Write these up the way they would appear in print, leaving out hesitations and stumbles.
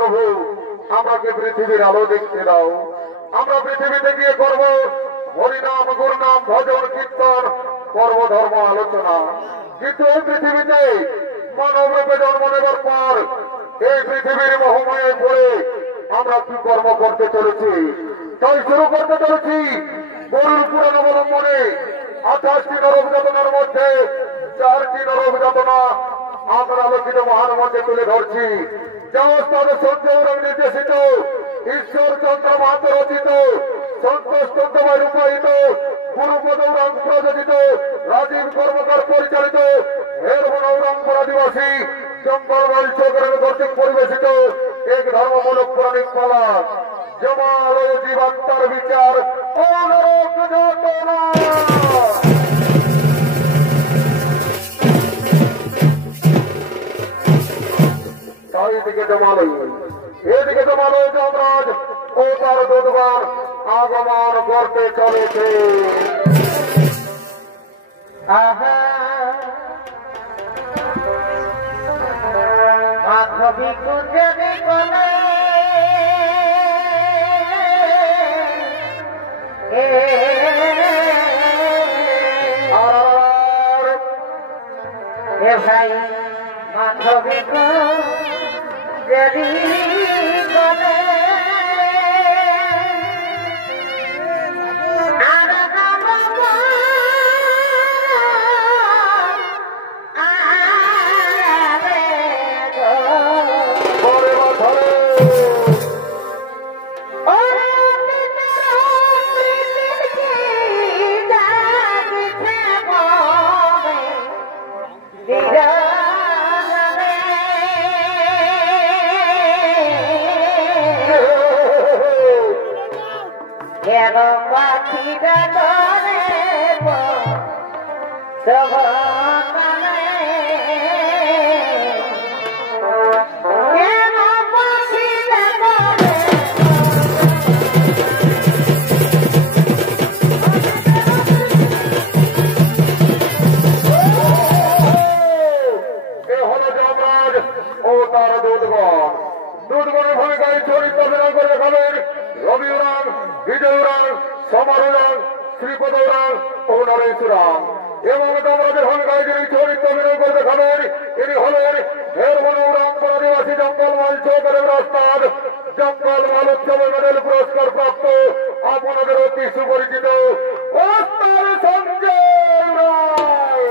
প্রভু আমাকে পৃথিবীর আলো দেখতে দাও। আমরা পৃথিবীতে গিয়ে করব হরিনাম গুরুনাম ভজন কীর্তন কর্মধর্ম আলোচনা, কিন্তু এই পৃথিবীতে মানব রূপে জন্ম নেবার পর এই পৃথিবীর মোহমায় পড়ে আমরা কি কর্ম করতে চলেছি? তাই শুরু করতে চলেছি গরুর পুরাণ অবলম্বনে 28টি নরক যাতনার মধ্যে 4টি নরক যাতনা আমরা আলোকিত মহান মঞ্চে তুলে ধরছি। জগৎ সঞ্জয় নির্দেশিত ঈশ্বর চন্দ্র মাহাতো রচিত সন্তোষ চন্দ্রময় রূপায়িত গুরুপদ ঔরাং প্রযোজিত রাজীব কর্মকার পরিচালিত হেরবন ঔরাংপুর আদিবাসী জঙ্গলমল চৌধুরী কর্তৃক পরিবেশিত এক ধর্মমূলক পৌরাণিক পালা জমাল ও জীবাত্মার বিচার ও নরক যাতনা। এইদিকে জমালয়, এদিকে জমালয় যমরাজ ও তার দূতগণ আগমন করতে চলেছে। মাধবী কুঞ্জে কোনে এ ভাই মাধবী কুঞ্জে কোনে দুধগণের ভূমিকায় চরিত্র অভিনয় করে দেখাবেন রবি উরাং, বিজয় উরাং, সমর উরাং, শ্রীপদ উরাং ও নরেশ উরাং। এবং যমরাজের ভূমিকায় যিনি চরিত্র অভিনয় করে দেখাবেন তিনি হলেন হেরবন ঔরাংপুর আদিবাসী জঙ্গলমল চৌধুরী ওস্তাদ, জঙ্গলমল উৎসবে মেডেল পুরস্কার প্রাপ্ত আপনাদের অতি সুপরিচিত ওস্তাদ সঞ্জয় রায়।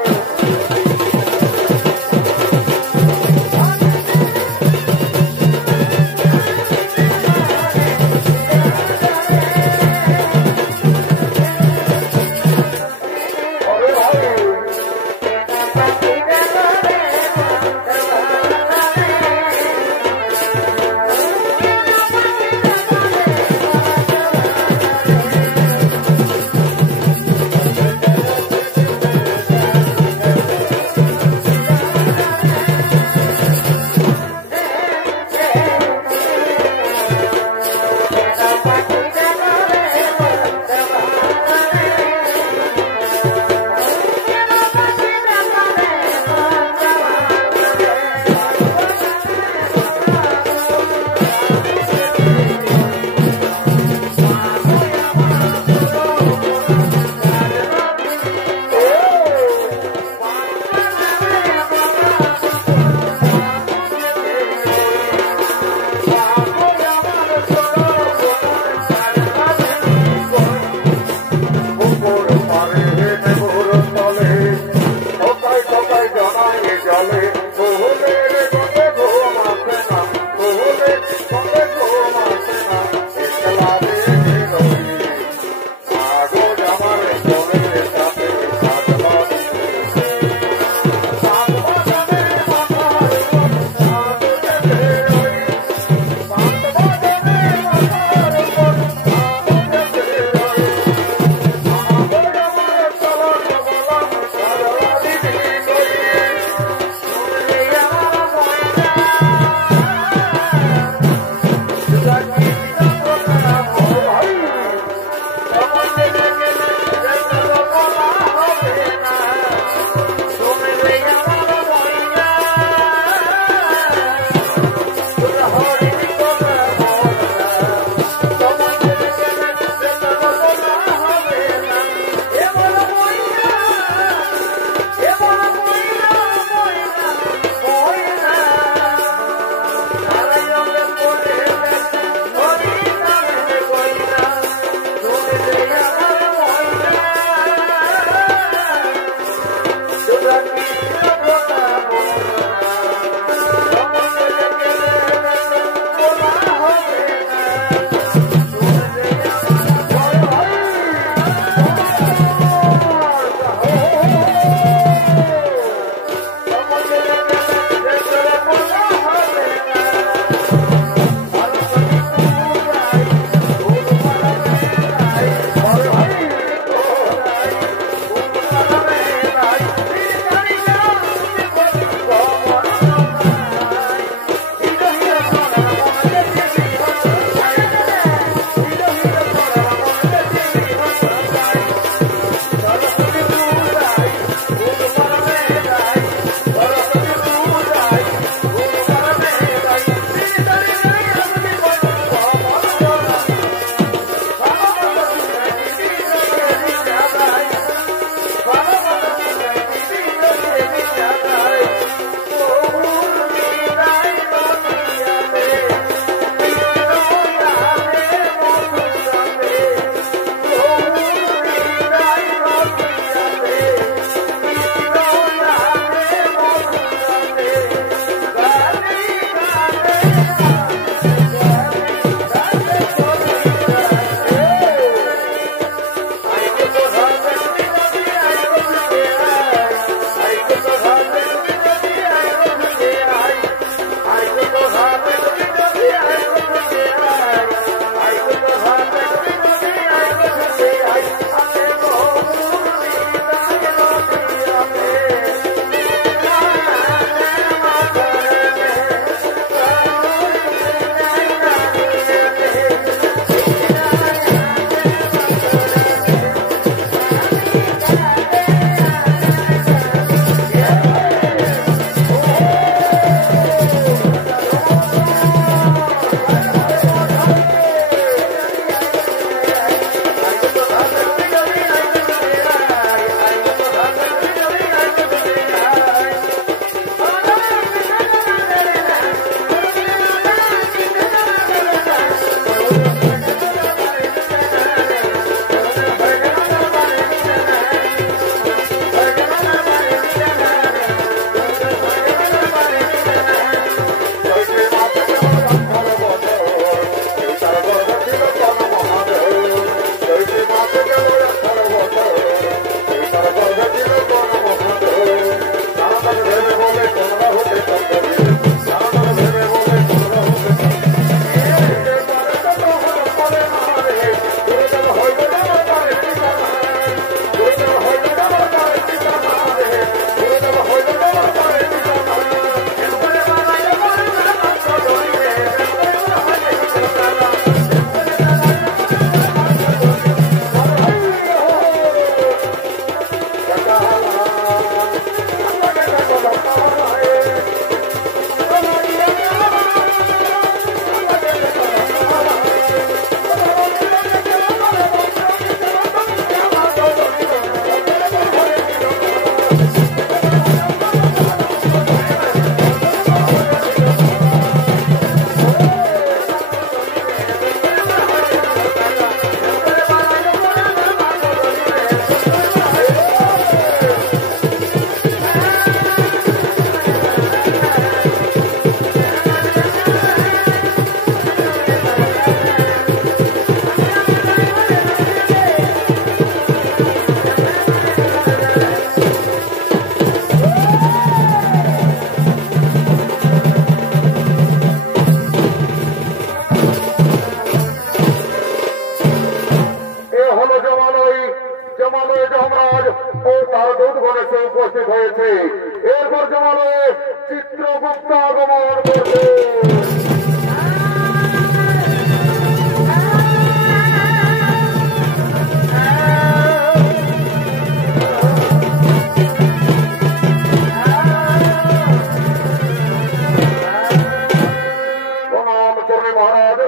কর্মী মহারাজ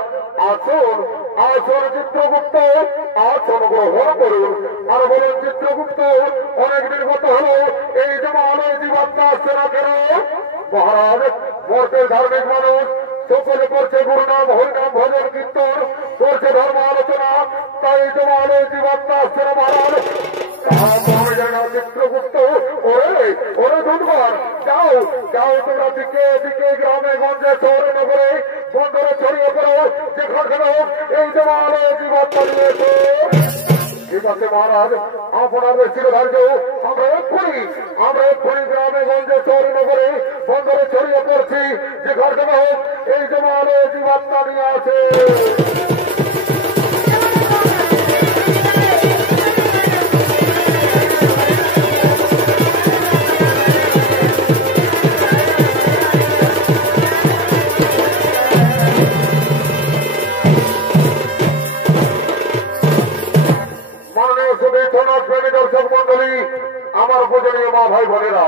আসুন আসুন চিত্রগুপ্ত আসন গ্রহণ করুন। আর বলুন চিত্রগুপ্ত অনেকদিন গত হলো এই যে আলোয় জীবাত্মা আসছে না কেন? মহারাজ মর্তের ধার্মিক মানুষ সকলে করছে গুরুনাম হরিনাম ভজন কীর্তন করছে ধর্ম আলোচনা, তাই যে আলোয় জীবাত্মা আসছে না মহারাজ। চিত্রগুপ্ত ওরে ওরে দুর্বার যাও যাও তোমরা দিকে দিকে গ্রামে গঞ্জে শহরে নগরে বন্দরে ছড়িয়ে পড়ো, যেখানে হোক এই যে আলোয় জীবাত্মা নিয়েছে। ঠিক আছে মহারাজ, আপনাদের চিরধার্য আমরা এক্ষুনি গ্রামে গঞ্জে শহরে নগরে বন্দরে ছড়িয়ে পড়ছি, যেখানে হোক এই যে আলোয় জীবাত্মা নিয়ে আছে। আমার পূজনীয় মা ভাই বোনেরা,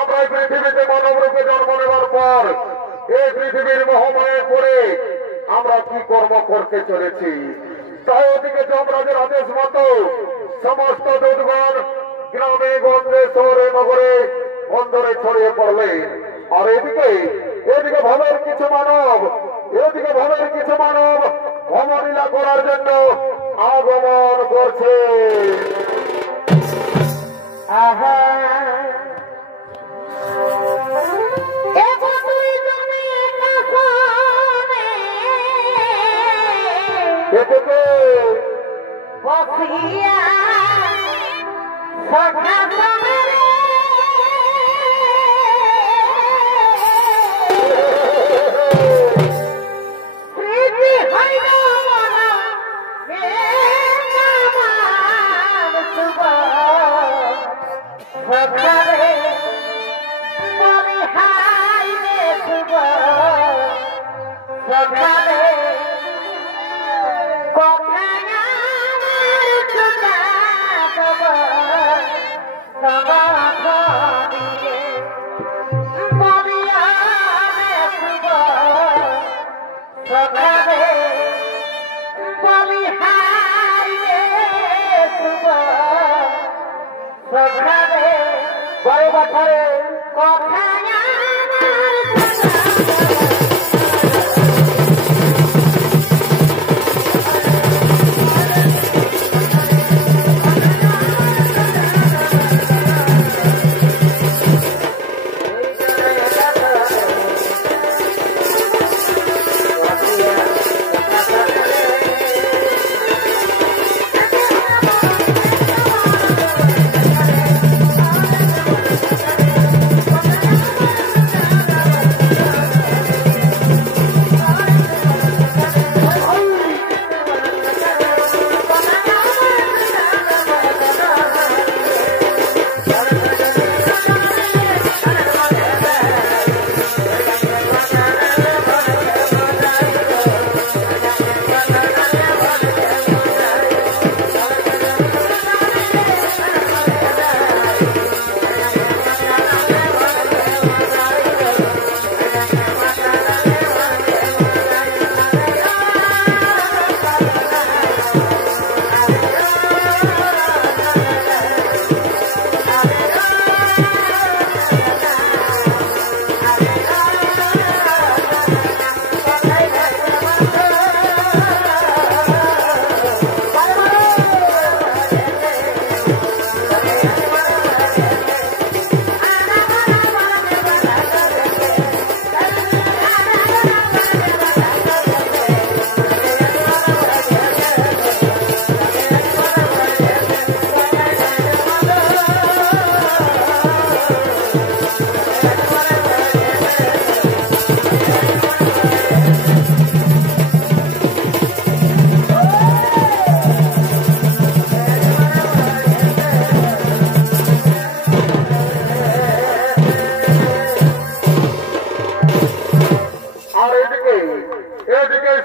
আমরা এই পৃথিবীতে মানব রূপে জন্ম নেওয়ার পর এই পৃথিবীর মহামায়ে পড়ে আমরা কি কর্ম করতে চলেছি, তাই ওদিকে যমরাজের আদেশ মতো সমস্ত দুধগণ গ্রামে গঞ্জে শহরে নগরে বন্দরে ছড়িয়ে পড়লে, আর এদিকে ভবের কিছু মানব ভ্রমলীলা করার জন্য আগমন করছে।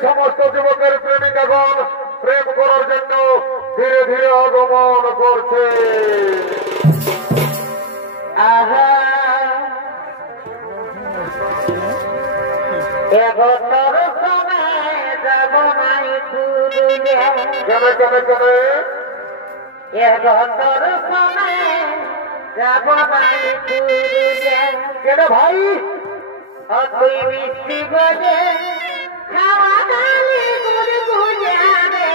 সমস্ত যুবকের প্রেমিকাগণ প্রেম করার জন্য ধীরে ধীরে আগমন করছে। এগো তোর সময় যাব নাই পুরুলিয়া কেনে কেনে কেনে এগো তোর সময় যাব নাই পুরুলিয়া কেনে ভাই তুই মিষ্টি গজে খাওয়া গালি গুড় গুজাবে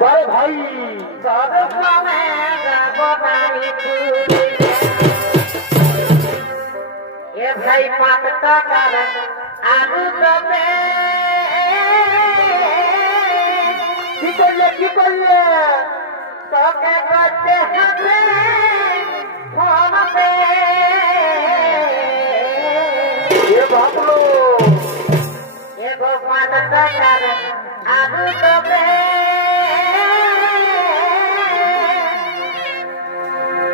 বারে ভাই তোর সময় যাব নাই পুরুলিয়া এ ভাই 5 টাকার আলু দবে কি করলে তোকে করতে হবে ফোন পে এ ভাবলো এগো 5 টাকার আলু দবে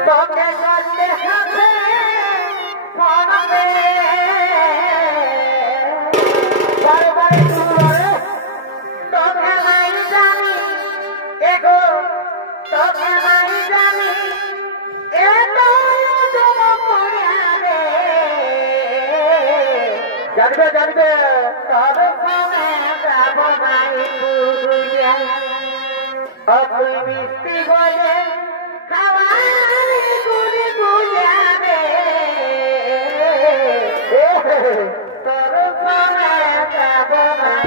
তোকে করতে হবে ফোন পে বারে বারে শুনলে তোকে নাই জানি এগো তোকে নাই জানি এত জম পড়াবে জানবে তোর ফোনে যাব নাই পুরুলিয়া তুই মিষ্টি বলে খাওয়ার গুড়ি বুঝাবে তোর ফোনে যাব নাই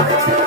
Bye.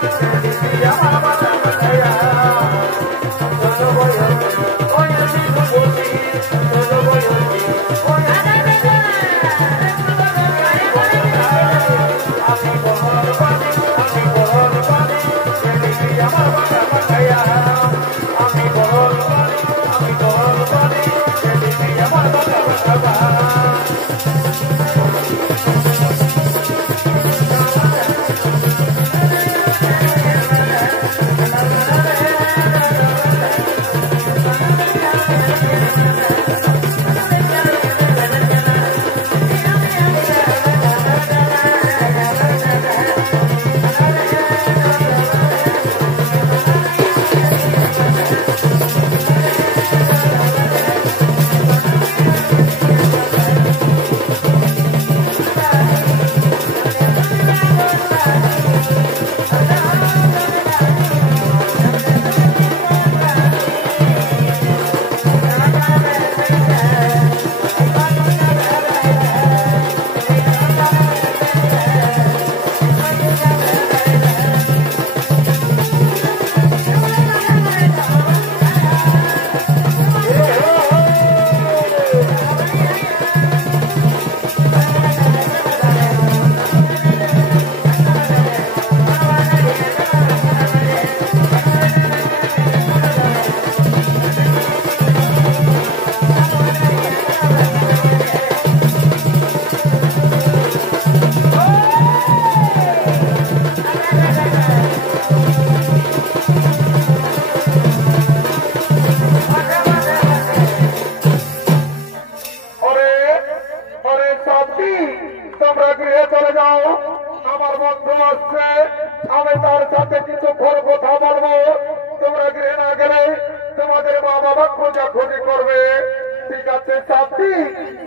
যাচ্ছে সাথী,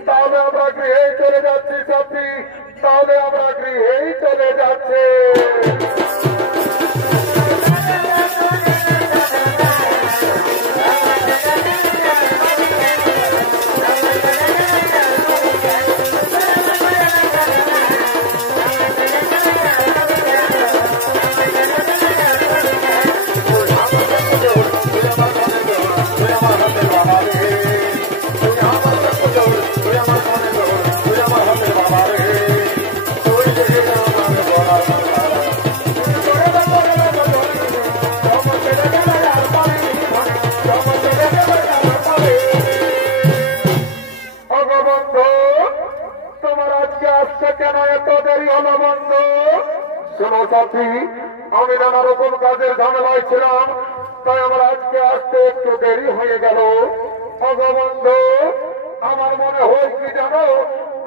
তাহলে আমরা গৃহেই চলে যাচ্ছি সাথী, তাহলে আমরা গৃহেই চলে যাচ্ছে। শোনো সাথী, আমি নানা রকম কাজের ঝামেলায় ছিলাম, তাই আমার আজকে আসতে একটু দেরি হয়ে গেল। ভগবন্ধু, আমার মনে হয় কি জানো,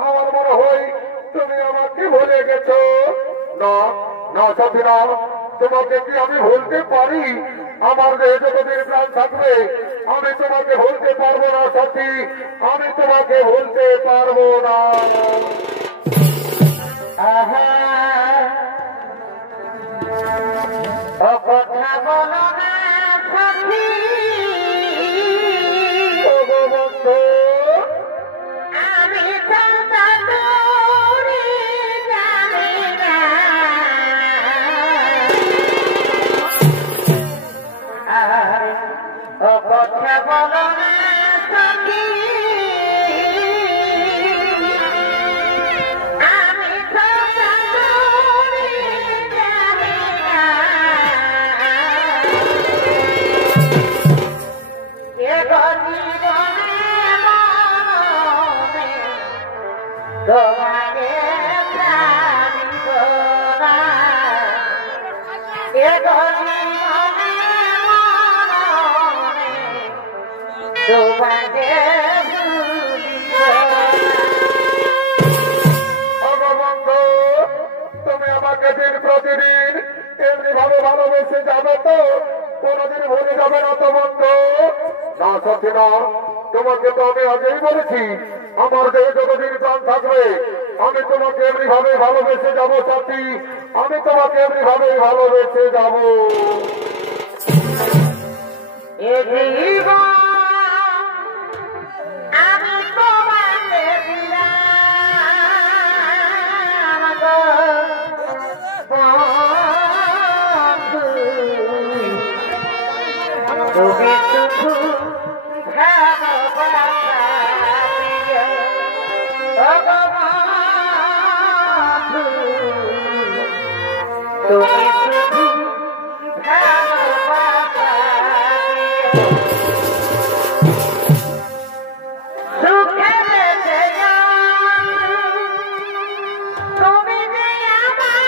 আমার মনে হয় তুমি আমাকে ভুলে গেছো। না না সাথী না, তোমাকে কি আমি ভুলতে পারি? আমার দেহে যতদিন প্রাণ থাকবে আমি তোমাকে ভুলতে পারবো না সাথী, আমি তোমাকে ভুলতে পারবো না। কথা বলো না সাথী, ভগবন্ধু, আমি চন্দ্রী জানি না, কথা বলো না সাথী, আমি চন্দ্রী জানি না, এ জীবনে মনে তোমাকে জানিব না, এ জীবনে মনে তোমাকে ভুলিব না। ভগবন্ধু, তুমি আমাকে দিন প্রতিদিন এমনি ভাবে ভালোবেসে যাবে তো? কোনদিন ভুলে যাবে না তো বন্ধু? না সত্যি না, তোমাকে তো আমি আগেই বলেছি আমার দেহে যতদিন প্রাণ থাকবে আমি তোমাকে এমনি ভাবে ভালোবেসে যাব সাথী, আমি তোমাকে এমনি ভাবে ভালোবেসে যাব। এ জীবন আমি তোমাকে দিলাম গো বন্ধু, তুমি শুধু ভালোবাসা দিও ও গো বন্ধু, তুমি শুধু ভালোবাসা দিও। সুখে বেঁচে যাও, তুমি যে আমার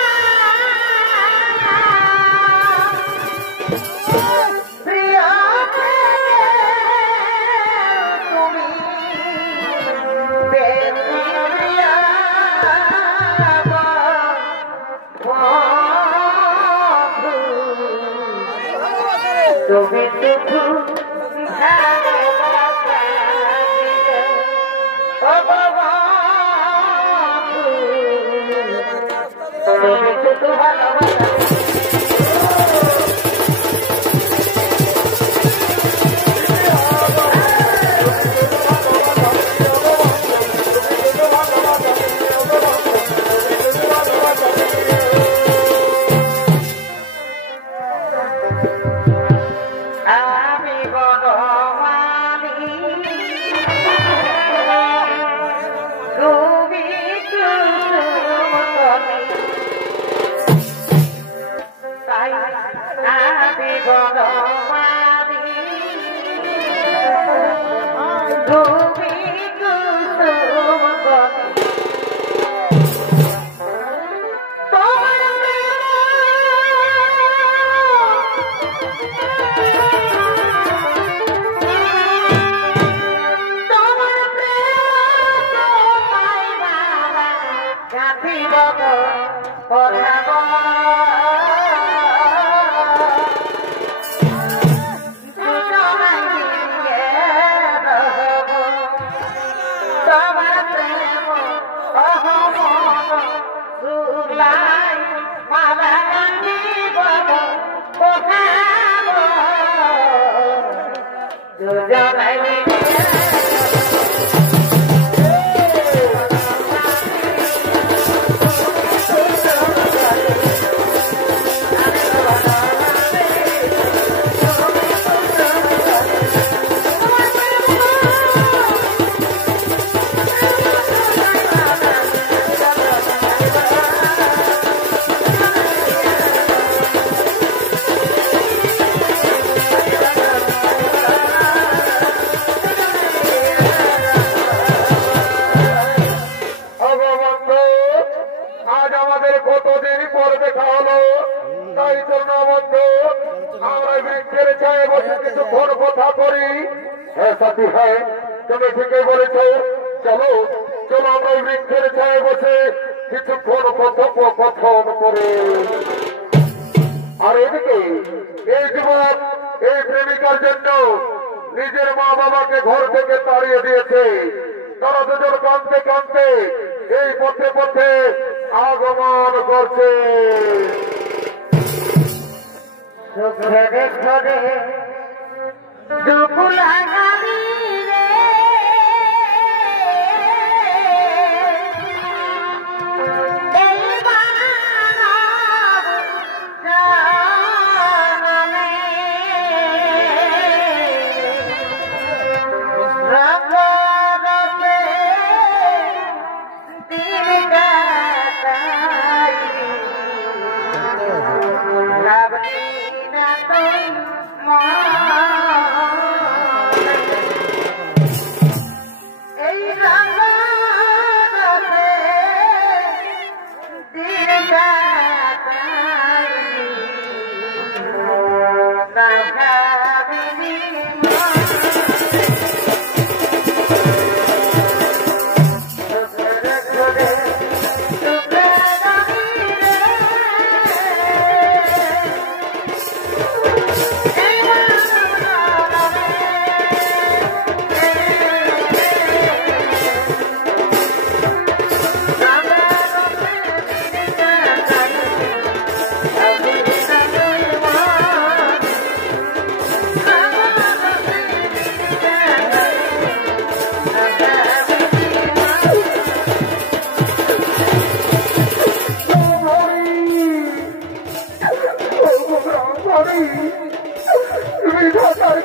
প্রিয় থেকে, তুমি বেশি প্রিয় বন্ধু, তুমি শুধু ভালোবাসা দিও ও বন্ধু, তুমি শুধু ভালোবাসা দিও। আমি বনমালী, তুমি কুসুমকলি, তাই আমি বনমালী, তুমি কুসুমকলি, তোমার তোমার প্রেম তোমায় বাবা গাঁথিব গো কথা দুজনাই মিলিয়ে রহব। দুজনে মিলে কতদিন পর দেখা হলো, তাই জন্য বন্ধু আমরা বৃক্ষের ছায় বসে কিছুক্ষণ কথা করি। হ্যাঁ সাথী, হ্যাঁ তুমি ঠিকই বলেছ, চলো চলো আমরা বৃক্ষের ছায় বসে কিছুক্ষণ কথোপকথন করে। আর এদিকে এই যুবক এই প্রেমিকার জন্য নিজের মা বাবাকে ঘর থেকে তাড়িয়ে দিয়েছে। তারা দুজন কাঁদতে কাঁদতে এই পথে পথে আগমন করছে। ঘরে ঘরে দুপুলাগানি রে এই মানব জনমে রবরবে দিন কাটাই ভাবনি না তুই এই রবরবে দিন কাটাই ভাবনি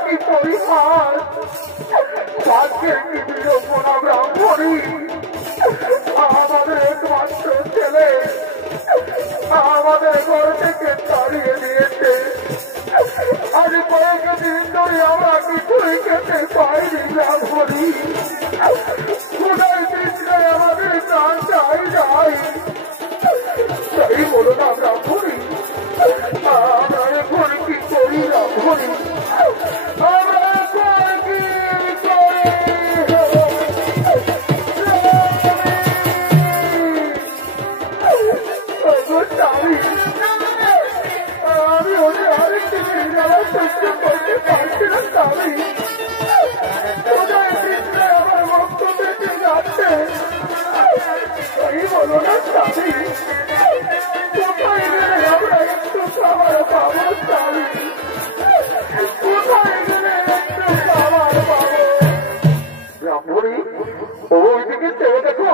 কি পরিহাস, ভাগ্যের কি বিড়ম্বনা ব্রাহ্মণী। আমাদের একমাত্র ছেলে আমাদের ঘর থেকে তাড়িয়ে দিয়েছে। আজ কয়েকদিন ধরে আমরা কিছুই খেতে পাইনি ব্রাহ্মণী। কোথায় দিচ্ছে আমাদের প্রাণ চাই যাই, তাই বলো না ব্রাহ্মণী। আমরা এখন কি করি ব্রাহ্মণী? আমরা এখন কি করি? আমি ওদের আরেকটি যারা সহ্য করতে পারছি না। স্বামী কোথায় দিচ্ছে আমার রক্ত বেঁচে যাচ্ছে, তাই বলো না স্বামী। কোথায় গেলে আমরা একটু খাবার পাবো স্বামী? কোথায় গেলে একটু খাবার পাবো? ব্রাহ্মণী ওইদিকে চেয়ে দেখো,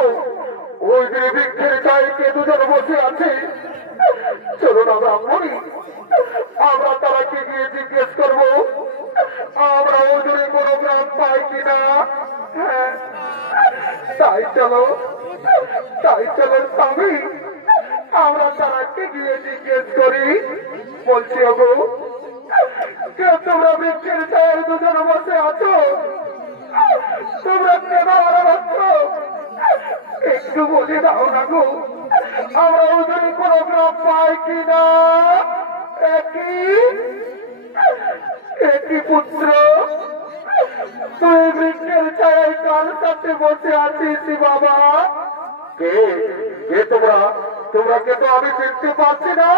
ওই দিকে বৃক্ষের গায়ে কে দুজন বসে আছে। চলো না ব্রাহ্মণী, আমরা তারাকে গিয়ে জিজ্ঞেস করবো আমরা ওই দূরে কোনো গ্রাম পাই কিনা। হ্যাঁ তাই চলো স্বামী, আমরা তারাকে গিয়ে জিজ্ঞেস করি। বলছি ওগো, কেউ তোমরা বৃক্ষের ছায়ের দুজন বসে আছো, তোমরা কেন হারাচ্ছ? একটু বলে দাও না গো, আমরা ওদের কোনো গ্রাম পাই কিনা। একই পুত্র, তুই বৃক্ষের ছায় কার সাথে বসে আছিস বাবা? কে কে তোমরা? তোমরা কে তো আমি চিনতে পারছি না।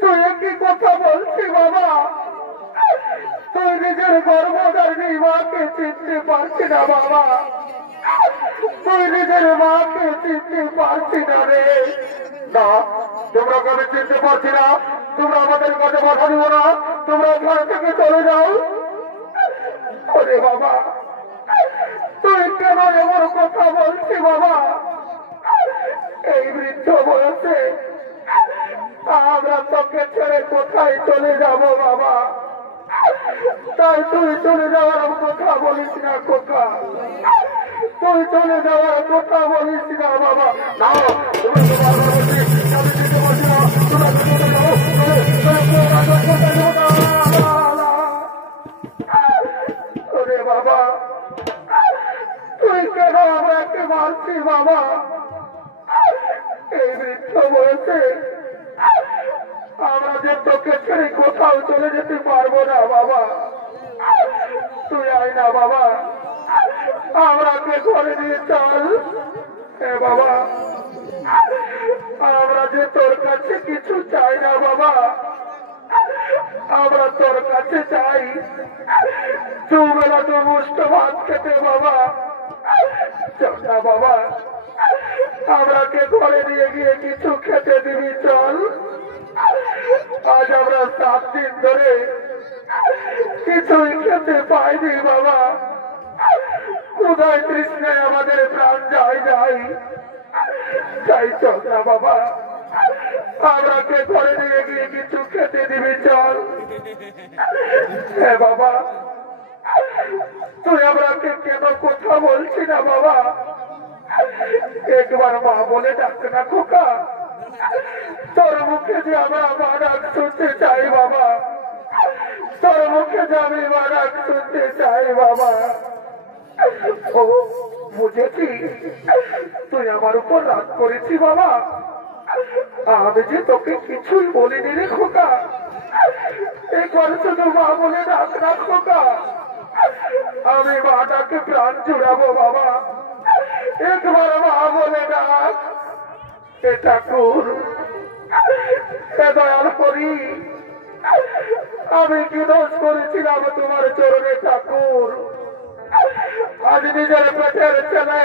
তুই একই কথা বলছি বাবা, তুই নিজের গর্ভধারিণী মাকে চিনতে পারছি না বাবা, তুই নিজের মাকে চিনতে পারছি না রে। না তোমরা কবে চিনতে পারছি না, তোমরা আমাদের কাছে বাধা দিও না, তোমরা এখান থেকে চলে যাও। ওরে বাবা, তুই কেন এমন কথা বলছি বাবা? এই বৃদ্ধ বলেছে আমরা তোকে ছেড়ে কোথায় চলে যাব বাবা? তাই তুই চলে যাওয়ার কথা বলিস না খোকা, তুই চলে যাওয়ার কথা বলিস না বাবা। না, তোমরা তো বারবার বলছি আমি যেতে পারছি না, তোমরা চলে যাও। ওরে বাবা, তুই কেন আমাকে মারছি বাবা? এই বৃদ্ধ বলছে আমরা যে তোকে ছেড়ে কোথাও চলে যেতে পারবো না বাবা। তুই আয় না বাবা, আমরাকে ঘরে নিয়ে চল। হ্যাঁ বাবা, আমরা যে তোর কাছে কিছু চাই না বাবা, আমরা তোর কাছে চাই দুবেলা তো মুষ্ট ভাত খেতে বাবা। চল না বাবা, আমরাকে ঘরে নিয়ে গিয়ে কিছু খেতে দিবি চল। আজ আমরা 7 দিন ধরে কিছুই খেতে পাইনি বাবা, কোথায় তৃষ্ণায় আমাদের প্রাণ যায় যাই। তাই চল না বাবা, আমরাকে ঘরে নিয়ে গিয়ে কিছু খেতে দিবি চল। হ্যাঁ বাবা, তুই আমরাকে কেন কথা বলছি না বাবা? একবার মা বলে ডাক না খোকা, তোর মুখে যে আমরা মা ডাক শুনতে চাই বাবা, তোর মুখে যে আমি মা ডাক শুনতে চাই বাবা। ও বুঝেছি, তুই আমার উপর রাগ করেছি বাবা। আমি যে তোকে কিছুই বলিনি রে খোকা, একবার শুধু মা বলে ডাক না খোকা, আমি মাটাকে প্রাণ জুড়াবো বাবা। একবার মা বলে ডাক। এ ঠাকুর, এ দয়াল করি, আমি কি দোষ করেছিলাম তোমার চরণে ঠাকুর? আজ নিজের পেটের ছেলে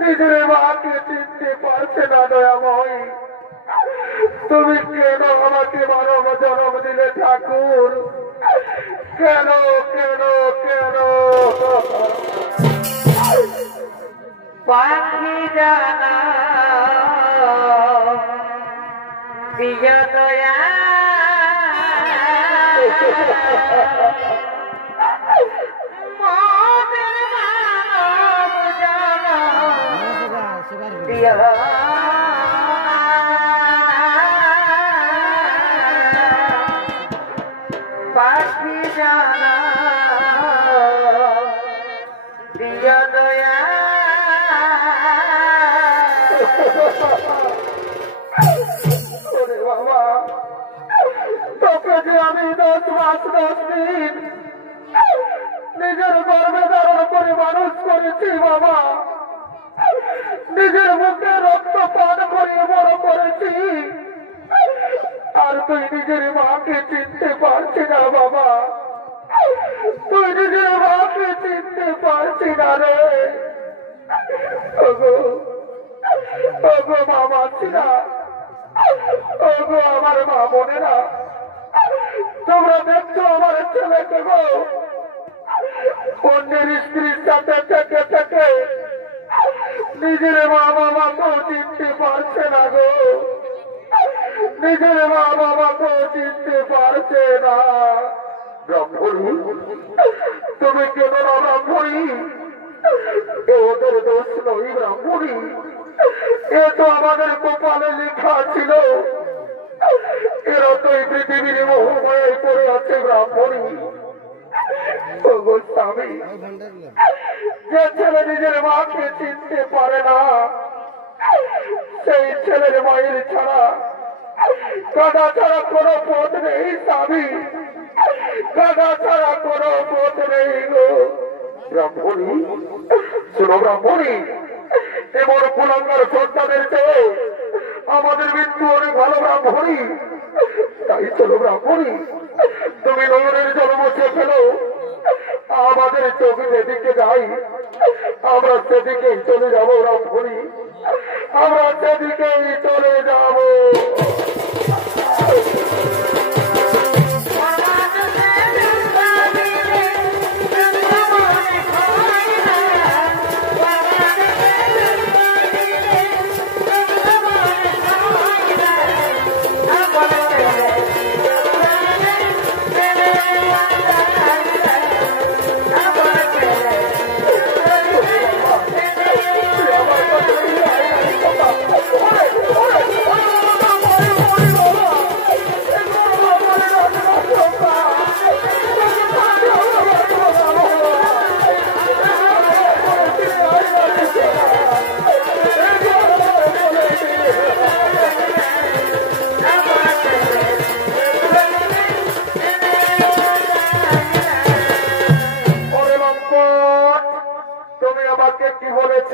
নিজের মাকে চিনতে পারছে না দয়াময়, তুমি কেন আমাকে মানব জন্ম দিলে ঠাকুর? কেন কেন কেন? পাখি জানা প্রিয় দয়া মনের মানব জানা প্রিয় পাখি জানা প্রিয় দয়া। বাবা, তোকে যে আমি 10 মাস 10 দিন নিজের গর্ভে ধারণ করে মানুষ করেছি বাবা, নিজের মুখে রক্ত পান করে বড় করেছি, আর তুই নিজের মাকে চিনতে পারছি না বাবা, তুই নিজের মাকে চিনতে পারছি না রে। ওগো ওগো মা মাছিরা, ওগো আমার মা বোনেরা, তোমরা দেখছো আমার ছেলেকে গো অন্যের স্ত্রীর সাথে থেকে থেকে নিজের মা বাবাকেও চিনতে পারছে না গো, নিজের মা বাবাকেও চিনতে পারছে না। ব্রাহ্মণী, তুমি কেন না ব্রাহ্মণী? ওদের দোষ নই ব্রাহ্মণী, এ তো আমাদের কপালে লেখা ছিল, এরা তো এই পৃথিবীর মোহময় পড়ে আছে ব্রাহ্মণী। ওগো স্বামী, যে ছেলে নিজের মাকে চিনতে পারে না সেই ছেলের মায়ের ছাড়া কাদা ছাড়া কোনো পথ নেই স্বামী, কাদা ছাড়া কোনো পথ নেই গো। ব্রাহ্মণী শোনো ব্রাহ্মণী, এমন কুলাঙ্গার সন্তানের চেয়ে আমাদের মৃত্যু অনেক ভালো ব্রাহ্মণী। তাই চলো ব্রাহ্মণী, তুমি নয়নের জল মুছে ফেলো, আমাদের চোখ যেদিকে যাই আমরা সেদিকেই চলে যাবো ব্রাহ্মণী, আমরা সেদিকেই চলে যাবো।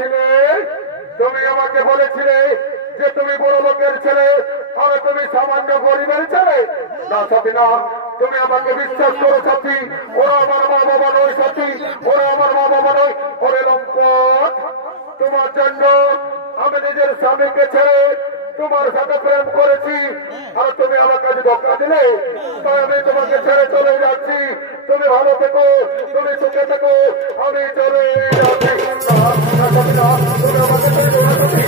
বলেছিলে, তুমি আমাকে বলেছিলে যে তুমি বড় লোকের ছেলে আর তুমি সামান্য গরিবের ছেলে। না সাথী না, তুমি আমাকে বিশ্বাস করো সাথী, ওরা আমার মা বাবা নয় সাথী, ওরা আমার মা বাবা নয়, ওরে লম্পট। তোমার জন্য আমি নিজের স্বামীকে ছেড়ে তোমার সাথে প্রেম করেছি, আর তুমি আমার কাছে ধোকা দিলে, তাই আমি তোমাকে ছেড়ে চলে যাচ্ছি। তুমি ভালো থেকো, তুমি সুখে থেকো, আমি চলে যাচ্ছি। তুমি আমাকে ছেড়ে চলে যাচ্ছি।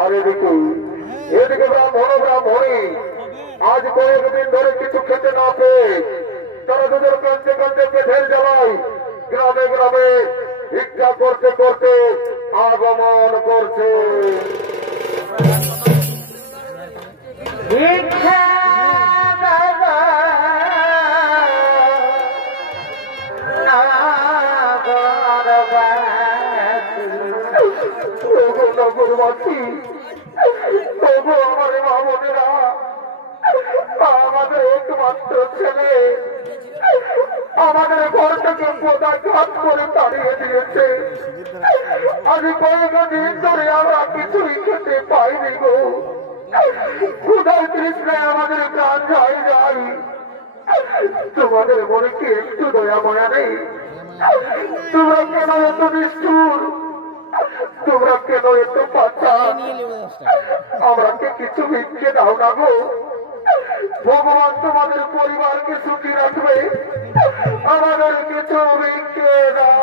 আর এদিকে ব্রাহ্মণী আজ কয়েকদিন ধরে কিছু খেতে না পেয়ে তারা দুজন কাঁদতে কাঁদতে পেটের জ্বালায় গ্রামে গ্রামে ভিক্ষা করতে করতে আগমন করছে। নগরবাসী, তবু আমার মা বোনেরা, আমাদের একমাত্র ছেলে আমাদের ঘর থেকে পদাঘাত করে তাড়িয়ে দিয়েছে। আজ কয়েকদিন ধরে আমরা কিছুই খেতে পাইনি গো। ক্ষুধার তৃষ্ণায় আমাদের প্রাণ যায় যাই। তোমাদের মনে কি একটু দয়া ময়া নেই? তোমরা কেন এত নিষ্ঠুর? তোমরা কেন এত পাচ্ছা? আমরাকে কিছু ভিক্ষে দাও না গো। ভগবান তোমাদের পরিবারকে সুখী রাখবে, আমাদের কিছু ভিক্ষে দাও।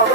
আমরা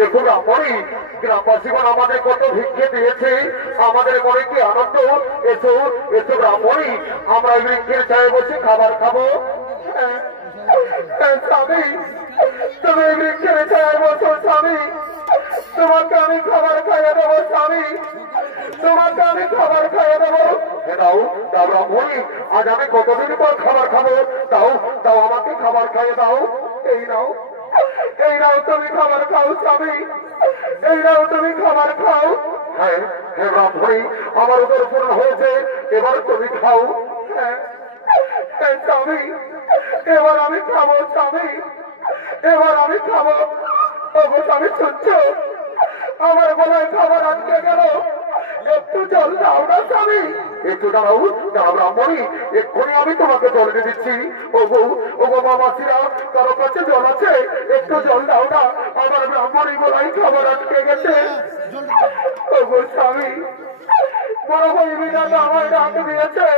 দেখুন আমরি গ্রামবাসীগণ আমাদের কত ভিক্ষে দিয়েছে, আমাদের মনে কি আনন্দ। এসো এসো ব্রাহ্মণী, আমরা বৃক্ষের ছায়ে বসে খাবার খাবো। স্বামী, তুমি বৃক্ষের ছায় বসো স্বামী, তোমাকে আমি খাবার খাইয়ে দেবো স্বামী, তোমাকে আমি খাবার খাইয়ে দেবো। দাও দাও ব্রাহ্মণী, আজ আমি কতদিন পর খাবার খাবো, দাও দাও আমাকে খাবার খাইয়ে দাও। এই নাও, এই নাও তুমি খাবার খাও স্বামী, এই নাও তুমি খাবার খাও। হ্যাঁ হ্যাঁ ব্রাহ্মণী, আমার উপর পূরণ হয়েছে, এবার তুমি খাও। হ্যাঁ স্বামী, এবার আমি খাবো স্বামী, এবার আমি খাবো। স্বামী শুনছো, আমার গলায় খাবার আটকে গেল, একটু জল দাও না স্বামী। একটু দাঁড়াও দাঁড়াও ব্রাহ্মণী, এক্ষুনি আমি তোমাকে জল দিয়ে দিচ্ছি। ওগো ওগো মামাসিরা, কারো কাছে জল আছে? একটু জল দাও না, আমার ব্রাহ্মণী গলায় খাবার আটকে গেছে। ওগো স্বামী, বড় ভাই বিধাতা আমার ডাক দিয়েছে,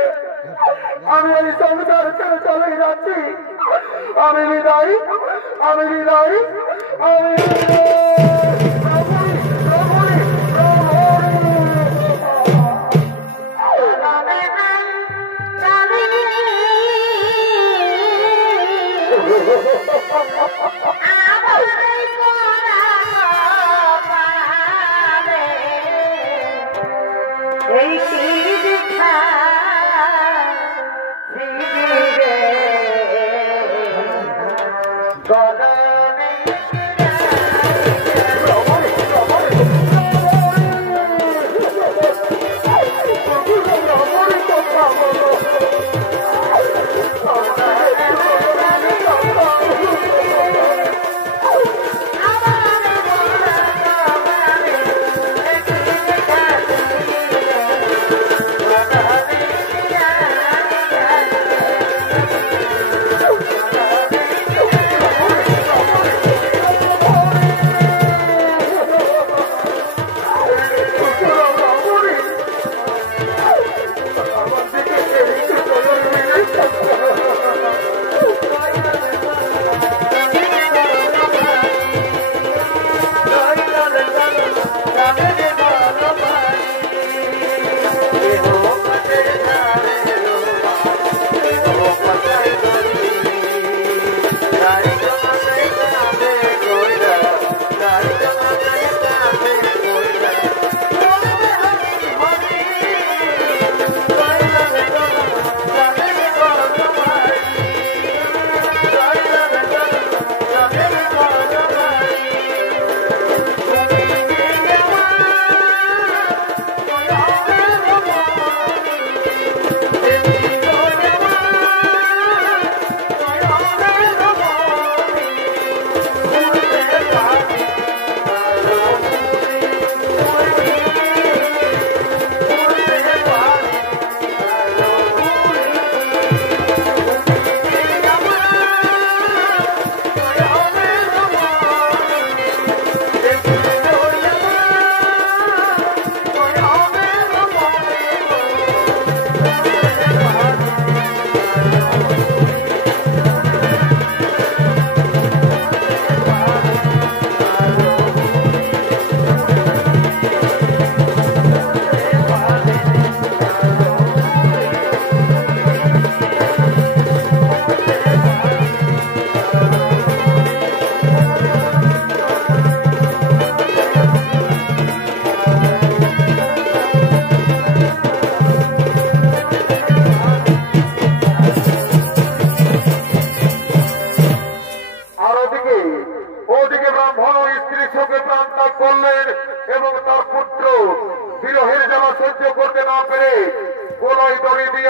আমি এই সংসার ছেড়ে চলে যাচ্ছি। আমি বিদায়, আমি বিদায়, আমি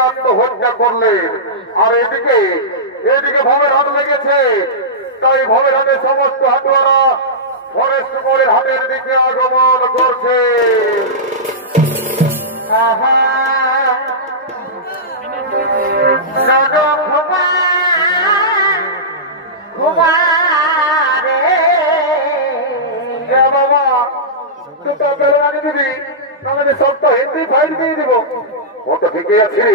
আত্মহত্যা করলেন। আর এদিকে এদিকে ভবের হাট লেগেছে, তাই ভবের হাটে সমস্ত হাটুয়ারা ফরেস্ট মোড়ের হাটের দিকে আগমন করছে। বাবা দুটো বেড়ে আনি দিবি, তাহলে সব তো হিন্দি ফাইল দিয়ে দিব। ও তো ঠিকই আছে,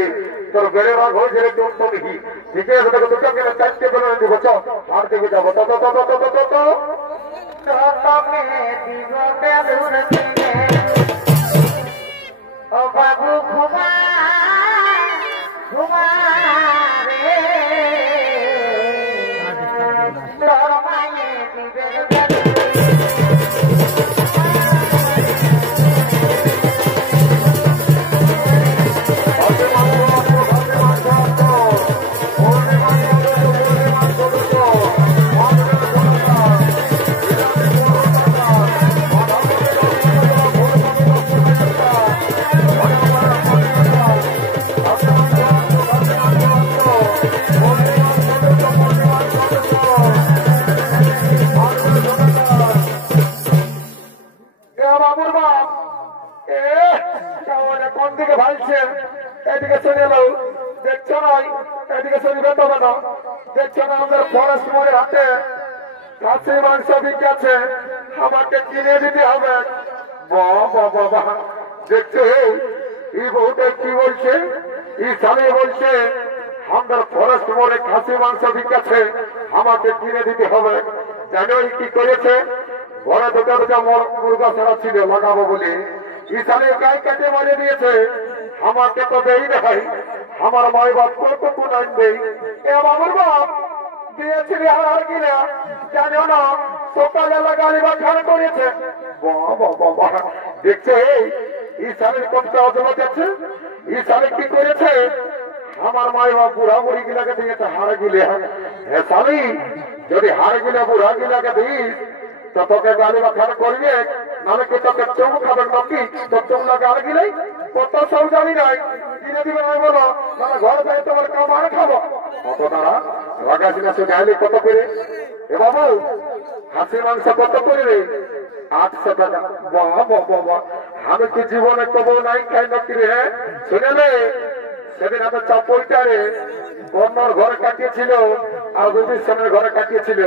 তোর বেড়ে ভাগ হয়েছে টুনটুনি, ঠিক আছে তোকে দুটো কিনে 4টে বেলুন দিব চ আর দিকে যাবো তো তোকে দিব বেলুন কিনে ও বাবু ঘুমা ঘুমা রে তোর মায়ে দিবে কোন দিকে ভাইছে এদিকে চলে এলো দেখছো না এদিকে চলবে তবে না দেখছো না আমাদের ফরেস্ট মোড়ের হাতে কাছে মাংস বিক্রি আছে আমাকে কিনে দিতে হবে বাবা দেখছো এই বহুটা কি বলছে এই সালে বলছে আমাদের ফরেস্ট মোড়ে খাসি মাংস বিক্রি আছে আমাকে কিনে দিতে হবে জানো কি করেছে ঘরে দুটা মুরগা ছাড়া ছিল লাগাবো বলে ইসালে গায়ে কেটে মারে দিয়েছে আমাকে তো দেই নাই আমার মাই বাপ কতটুকু আনবে এ বাবুর বাপ দিয়েছিল আর কিনা জানো না সকালবেলা গাড়ি বা খাড়া করেছে বাবা দেখছে এই সালের কোনটা অজমত আছে এই সালে কি করেছে আমার মাই বাপ বুড়া বুড়ি গিলাকে দিয়েছে হাড় গিলে হ্যাঁ সালি যদি হাড় গিলে বুড়া গিলাকে দিস তো তোকে গালি বা খাড়া করবে নাহলে কি তোকে চৌ খাবে নাকি তোর চৌ লাগে আর গিলে কত সব জানি নাই কিনে দিবে নাই বলো নাহলে ঘরে যাই তোমার কামার খাবো কত তারা রাগাছি না সে গাইলে কত করে এ বাবু হাসি মাংস কত করে রে 800 টাকা বাবা আমি কি জীবনে কবো নাই খাই নাকি রে হ্যাঁ শুনেলে সেদিন এত চাপইটারে বন্যার ঘরে কাটিয়েছিল আর বিভীষণের ঘরে কাটিয়েছিল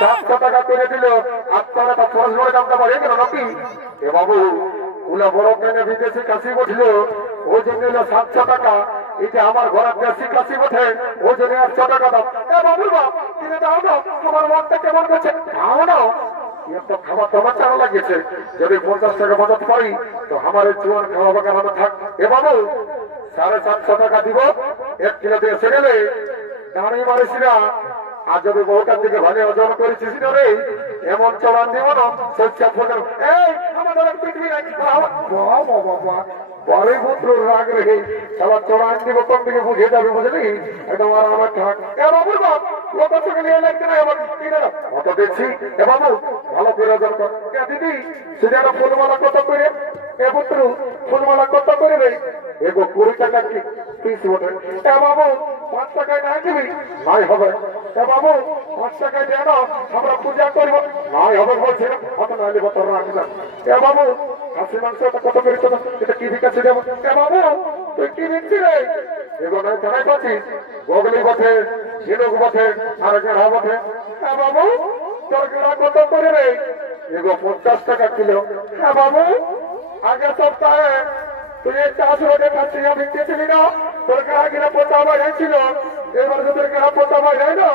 700 টাকা করে দিল আর তারা তা ফরজ করে দামটা বাড়িয়ে গেল নাকি এ বাবু ওলা বড় কেনে বিদেশি কাশি বসল ওই জন্য 700 টাকা এই যে আমার ঘরে দেশি কাশি বসে ওই জন্য 800 টাকা দাম এ বাবুর বাপ কিনে দাও না তোমার মনটা কেমন করছে খাও না একটা খাবার তোমার চারা লাগিয়েছে যদি 50 টাকা মদত পাই তো আমার এই চুয়ান খাওয়া বাগানো থাক এ বাবু 750 টাকা দিব 1 কিলো দিয়ে সেরে দাঁড়িয়ে মারিস না আর যদি বহুটার দিকে ভালো ওজন করেছিস না রে এমন চলান দিব না সচ্চা ফোটার এই আমাদের পৃথিবী রাখি বাবা পরে পুত্র রাগ রে তাহলে চলান দিব কোন দিকে বুঝে যাবে বুঝলি এটা আমার থাক এ বাবুর বাপ লোক থেকে নিয়ে লাগছে না এবার কিনে দাও অত দেখছি এ বাবু ভালো করে ওজন কর দিদি সেটা ফুলমালা কত করে এ পুত্র ফুলমালা কত করে রে এগো 20 টাকা কি পিস ওঠে এ বাবু 5 টাকায় না দিবি নাই হবে এ বাবু 5 টাকায় দেন আমরা পূজা করব নাই হবে বলছে অত নাইলে বতর রাখি না এ বাবু খাসি মাংসটা কত করে তো এটা কি বিকাশে দেব এ বাবু তুই কি বিক্রি রে এগো নাই জানাই পাচ্ছিস বগলি বটে ঝিনুক বটে আর গেড়া বটে এ বাবু তোর গেড়া কত করে রে এগো 50 টাকা কিলো এ বাবু আগের সপ্তাহে তুই 400 টাকা চিয়া বিক্রিয়েছিলি না তোর গেড়া গিরা পোতা বাড়াইছিল এবার তোর গেড়া পোতা বাড়াই না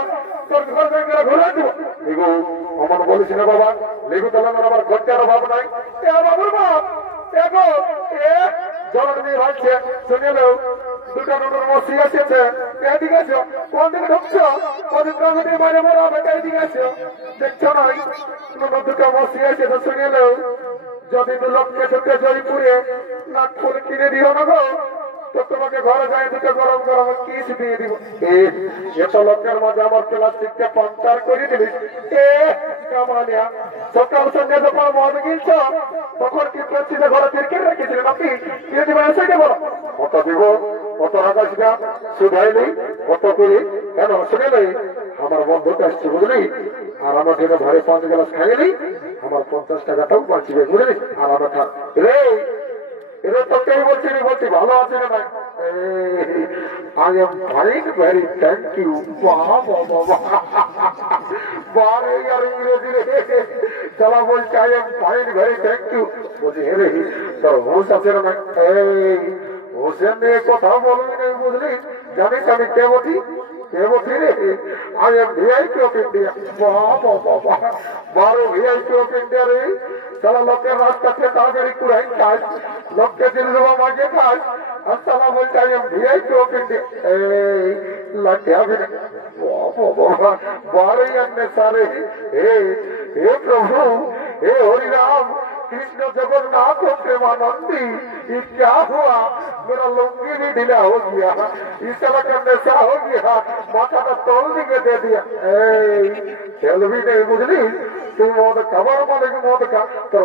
তোর ঘর গেড়া ঘুরে দিব এগো আমার বলিস না বাবা লেগু তাহলে আমার খরচার অভাব নাই এ বাবুর বাপ এগো এ জল নিয়ে ভাইছে শুনে লো দুটো নুনুর মসি এসেছে এদিকে এসো কোন দিকে ঢুকছো ওদের কাছে বাইরে বড় বেটা এদিকে এসো দেখছো না নুনুর দুটো মসি এসেছে শুনে লো যদি 2 লক্ষ ঢুকে জয়পুরে নাক ফুল কিনে দিও না গো তো তোমাকে ঘরে যাই দুটো গরম গরম কিস দিয়ে দিব এত লোকের মাঝে আমার প্লাস্টিককে পাঞ্চার করে দিলি কামালিয়া সকাল সন্ধ্যা যখন মদ গিলছ তখন কি প্লাস্টিকের ঘরে তিরকে রেখেছিল নাকি কিনে দিবে সেটা বলো কত দিব কত রাখাস না শুধাইলি কত করে কেন শুনে নেই আমার বন্ধুটা আসছে বুঝলি আর আমার জন্য ঘরে 5 গ্লাস খাইলি আমার 50 টাকাটাও বাঁচিবে বুঝলি আর আমার থাক রে এটা তোকেই বলছি ভালো আছে না I am fine very thank you ইংরেজি রে চলা বলছে I am fine very thank you বলছি হে রে তোর হুশ আছে না এই হোসেন নিয়ে কথা বলবি নেই বুঝলি জানিস আমি কে বলি I am VIP of India. Baro VIP of India রে সালা লোকের রাস্তাতে তাড়াতাড়ি কুড়াই কাজ লোককে দিল মাঝে কাজ আর সালা বলছে I am VIP of India. এই লাটে হবে না बारे अन्य सारे हे प्रभु हे हरि राम कृष्ण जगन्नाथ प्रेमानंदी ये क्या हुआ मेरा लुंगी भी ढीला हो गया इस तरह का नशा हो गया माथा का तोल के दे दिया चल भी नहीं बुझली तुम मौत खबर मानेगी मौत का तो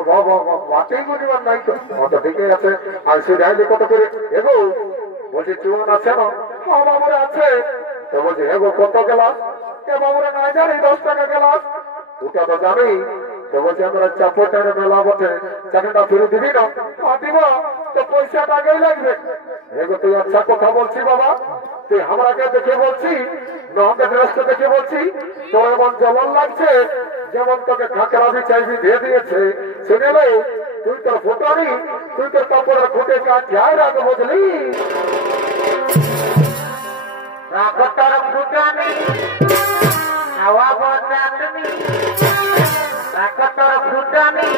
बातें गुनी वन नहीं तो मौत ठीक है ऐसे ऐसे जाए देखो तो फिर एगो बोले चुन আছে না हाँ बाबू আছে তো বলছে এগো কত গ্লাস কে বাবুরা না জানি 10 টাকা গ্লাস ওটা তো জানি তো বলছে আমরা চাপটার মেলা বটে চাকরিটা ফিরে দিবি না দিব তো পয়সাটা আগেই লাগবে এগো তুই আচ্ছা কথা বলছি বাবা তুই আমাকে দেখে বলছি না আমাকে ড্রেস দেখে বলছি তোর এমন জ্বলন লাগছে যেমন তোকে খাকরা বিছাইবি দিয়ে দিয়েছে শুনে নে তুই তোর ফোটারি তুই তোর কাপড়ের খুঁটে কাটিয়ে রাখ বুঝলি রাগতর ফুটানি হাওয়া বদলানি রাগতর ফুটানি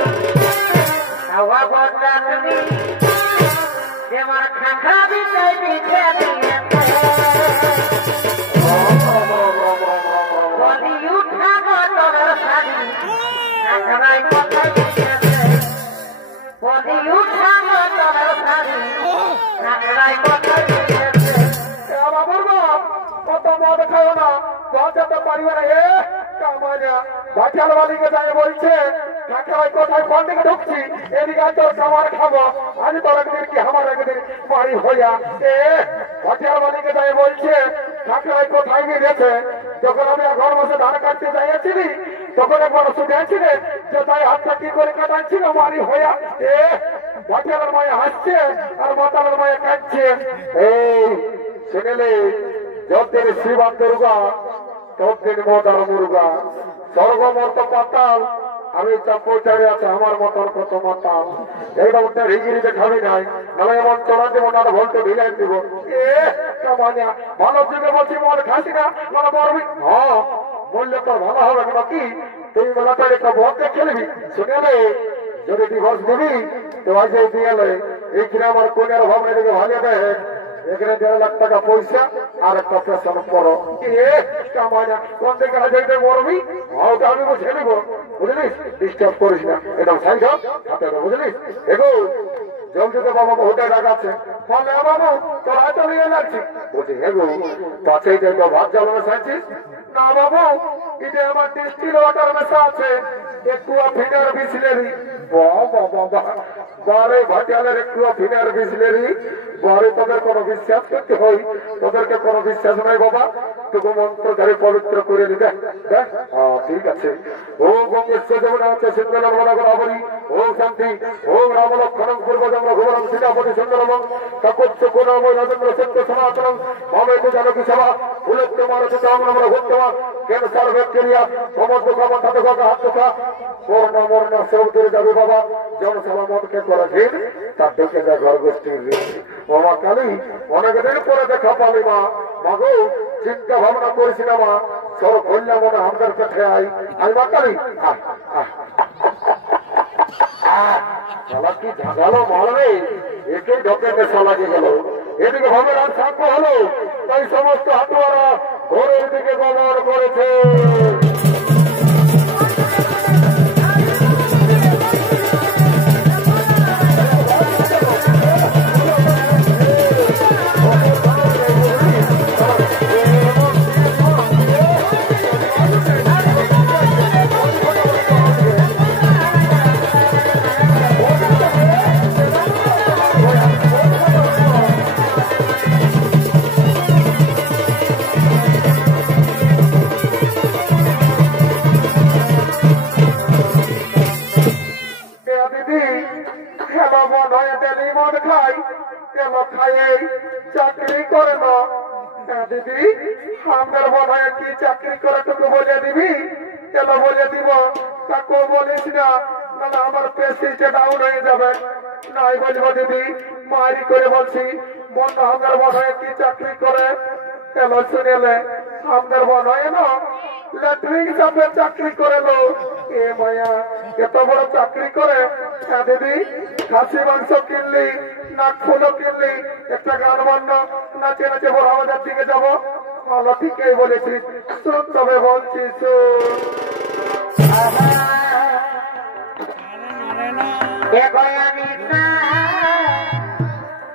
হাওয়া বদলানি যেমন খাখা বিছাই বিছে দিয়ে বলি উঠা বদর শাড়ি খাখরাই কথা দিয়েছে বলি উঠা বদর শাড়ি খাখরাই কথা দিয়েছে কত মদ খাও না বাঁচাতে পারিবে না ভাটিয়াল বালিকে যাই বলছে কাকাই কোথায় কোন দিকে ঢুকছি এদিকে তোর কামার খাবো আজ তোর একদিন কি আমার একদিন বাড়ি হইয়া ভাটিয়াল বালিকে যাই বলছে কাকাই কোথায় গিয়েছে যখন আমি ঘর বসে ধান কাটতে যাইয়াছিলি তখন একবার শুনেছিলে যে তাই হাতটা কি করে কাটাচ্ছিল বাড়ি হইয়া ভাটিয়ালের মায়ে হাসছে আর মাতালের মায়ে কাটছে এই শুনেলে যতদিন শিবান দুর্গা ততদিন মদার মুর্গা স্বর্গ মর্ত পাতাল আমি চাপো চাড়ে আছে আমার মতন কত মাতাল এইটা উঠে রিগিরিতে খাবি নাই নাহলে এমন চড়া দেবো না ভোল্টে ঢিলাই দিব ভালো যুগে বলছি মনে খাসি না মানে বলবি হ্যাঁ বললে তোর ভালো হবে না কি তুই বেলাটা একটা বলতে খেলবি শুনে যদি ডিভোর্স দিবি তো আজ এই দিয়ে এইখানে আমার কোনের ভাবনা দিকে ভালো দেয় এখানে 1.5 লাখ টাকা পয়সা আর একটা পেশন পড়ো কোন দিকে যাইতে মরবি ওটা আমি বুঝে নিব বুঝলিস ডিস্টার্ব করিস না একদম সাইড হাতে বুঝলিস এগো জলদিতে বাবা হোটেল ডাকাচ্ছে বলে বাবু তোর হাতে নিয়ে যাচ্ছি বলছি এগো পাঁচে তো ভাত জ্বালানো চাইছিস না বাবু এটা আমার ডিস্টিল ওয়াটার মেশা আছে একটু ফিনার বিসলেরি বারে ভাটিয়ালের একটু ফিনার বিসলেরি বারে তোদের কোনো বিশ্বাস করতে হয় তোদেরকে কোনো বিশ্বাস নাই বাবা তবু মন্ত্রধারী পবিত্র করে দিবে ঠিক আছে ও গঙ্গেশ্বর যমুনা হচ্ছে সিন্ধু বরাবরী ও শান্তি ও রাম লক্ষণ পূর্ব জন্ম ঘুমরম সীতাপতি সুন্দরম কাকুচ্চ কোনাময় রাজেন্দ্র সত্য সনাতনম মমেতু জানকী সভা ফুলোত্তমার চিতামনমর ভূত্তমা কেন সার্বেক্রিয়া সমর্থ ক্ষমা হাতে খোকা হাত খোকা পূর্ণ মর্ণ সব দূরে যাবে বাবা জনসভা মতকে করে ভিড় তার ঢুকে যায় ঘর গোষ্ঠীর বাবা কালী অনেকদিন পরে দেখা পালি মা মাগো চিন্তা ভাবনা করেছি না মা সর কল্যাণ মনে আমাদের কাছে আই মা কালী কি ঝাঁঝালো মারবে একে ঢোকে নেশা লাগে গেল এদিকে ভাবে রাত সাক্ষ্য হলো তাই সমস্ত হাতুয়ারা ঘরের দিকে গমন করেছে চাকরি করে না দিদি আমার মনে হয় কি চাকরি করে তুমি বলে দিবি কেন বলে দিব তাকে বলিস না তাহলে আমার পেশিটা ডাউন হয়ে যাবে নাই বলবো দিদি মারি করে বলছি আমার মনে হয় কি চাকরি করে এলো শুনেলে আমাদের মনে হয় না ল্যাট্রিন সাপে চাকরি করে লো এ মায়া এত বড় চাকরি করে হ্যাঁ দিদি খাসি মাংস কিনলি নাক ফুলও কিনলি একটা গান বান্না নাচে নাচে বড় বাজার দিকে যাবো ভালো ঠিকই বলেছিস শুন তবে বলছিস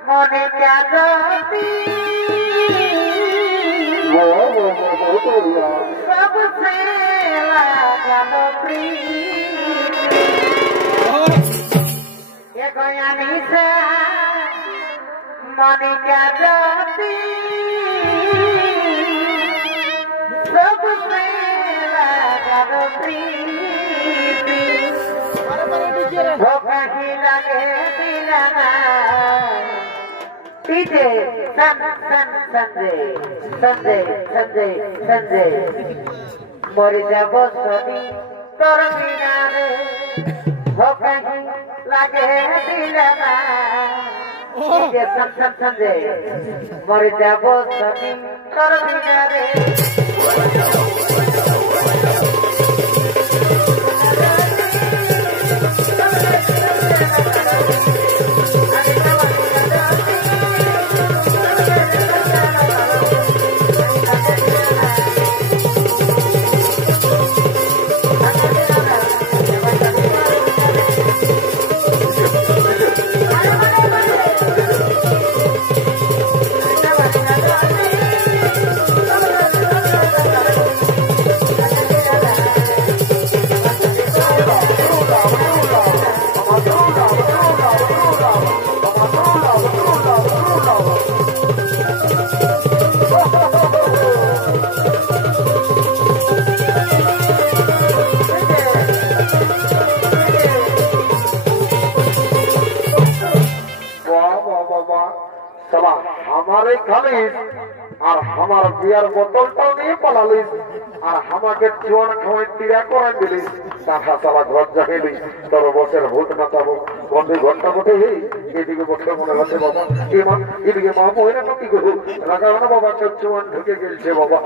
মনে চাঁদি सबसे लागानो प्रीत ये गयानी से मने क्या जाती सबसे लागानो प्रीत वो कहीं लगे दिलाना पीछे संजय मरी যাব সদি তোর মিনারে हो कहीं लगे दिलाना पीछे संजय मरी যাব সদি তোর মিনারে हमारे खालिस और हमार बियर बोतलटाও নিয়ে পালালিস আর আমাকে জোয়ান খাওয়াই টিরা করে দিলিস তাহা সালা ঘর যাইলি তোর বসের ভোট না পাবো বন্ধু ঘন্টা বটে এদিকে বসে মনে হচ্ছে বাবা ইমান এদিকে মা মহিলা তো কি করবো রাখা না বাবা জোয়ান ঢুকে গেছে বাবা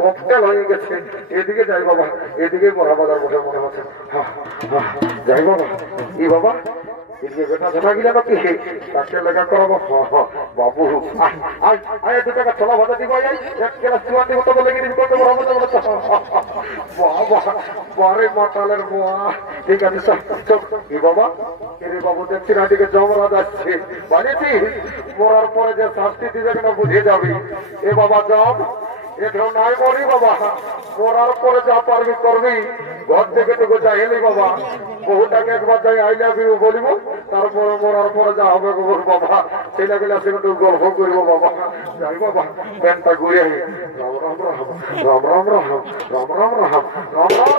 ককটেল হয়ে গেছে এদিকে যাই বাবা এদিকে বড় বাজার বসে মনে হচ্ছে যাই বাবা ই বাবা এদিকে বেটা দেখা গেলে নাকি তাকে লেখা করাবো বাবু আয় 2 টাকা ছোলা ভাজা দিব এক কেলা চুয়ান দিব তো বলে গিয়ে করতে বড় বড় বাবা বারে মাতালের বোয়া ঠিক আছে চল কি বাবা এরে বাবু দেখছি না দিকে জমরা যাচ্ছে বানিয়েছি মরার পরে যে শাস্তি দিবে না বুঝে যাবি এ বাবা জম এটাও নাই মরি বাবা মরার পরে যা পারবি করবি ঘর থেকে তো যাইলি বাবা বহুটাকে একবার যাই আই লাভ ইউ বলিব তারপরে মরার পরে যা হবে গোবর বাবা ছেলে গেলে সেটা গল্প করিব বাবা যাই বাবা প্যান্টটা ঘুরে আই রাম রাম রাম রাম রাম রাম রাম রাম রাম রাম রাম